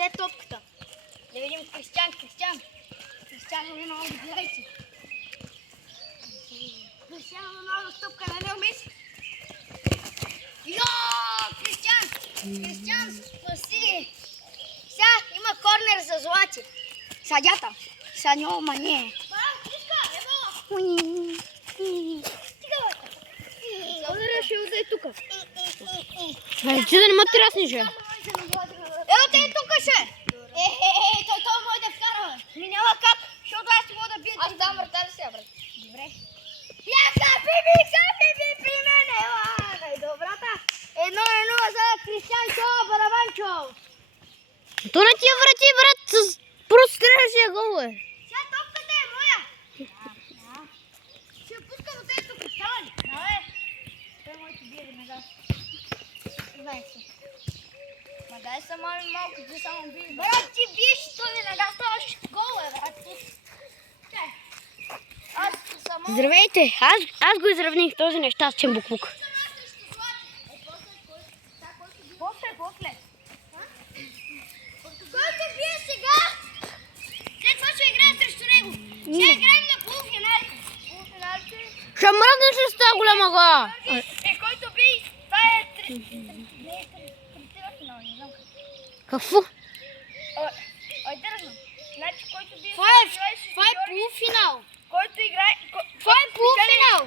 взе топката. Да видим Кристиан. Кристиан Роналдо, гледайте. Кристиан Роналдо с топка на него Меси. Кристиан спаси. Сега има корнер за Злати. Съдята. Сега няма не. Благодаря, ще отдай тука. Че да не ме трасниш, бе? Ето те тука ще. Той може да вкара. Ми няма как, защото аз ще мога да бия. Аз там вратар сега, брат. Добре. Я капи при мене. Най-добрата. 1-1 за Кристиан Чо, Барабанчо. То на тия врати, брат, просто стреляш я гол, бе. Сега топката е моя. Ще пускам от ето тук. Ставай. Давай. Той може да бие веднага. Знаеш се. Ма дай са малко, ти само би. Брат, ти биеш, той веднага ставаш гол, брат. Аз само... Здравейте, аз го изравних този нещастен буклук. После. Който бие сега, след това ще играем срещу него. Ще играем на полуфиналите. Ще мръднеш ли с тази голяма глава? Който бие, това е третия финал, не знам как. Какво? Интересно. Значи, който бие... Това е полуфинал. Който играе... Това е полуфинал.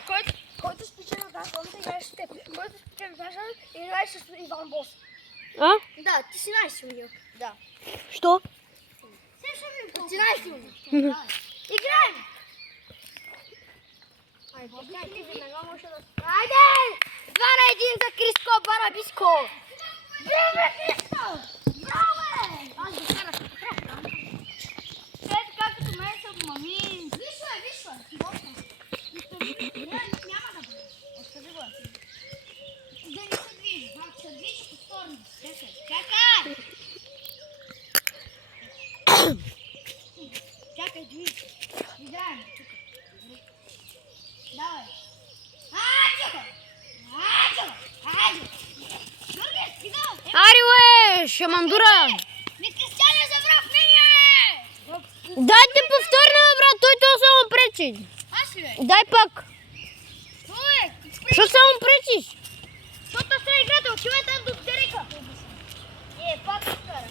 Който спечели от нас, който играеш с теб. Който спечели от нас, играеш с Иван Бос. А? Да, ти си най-силният. Да. Що? Ти най-силният. Играем! Айде! 2-1 за Криско Барабиско! Беме, Криско! Браво, бе! Аз го карах. Ето как като мен са мами. Вижте. Няма да бъде. Остави го. Да не се движи. Ако се движи, повторно. Чакай! Чакай, движи. Играем. Давай. Айде! Георги, стига! Ари, бе, шамандура. Не Кристиан е забрал в мене! Дайте повторно, бе, брат, той то само пречи. Аз ли бе? Дай пак. Той е! Що само пречиш? Защото се играта, отивай там до Дерека. Пак се кара.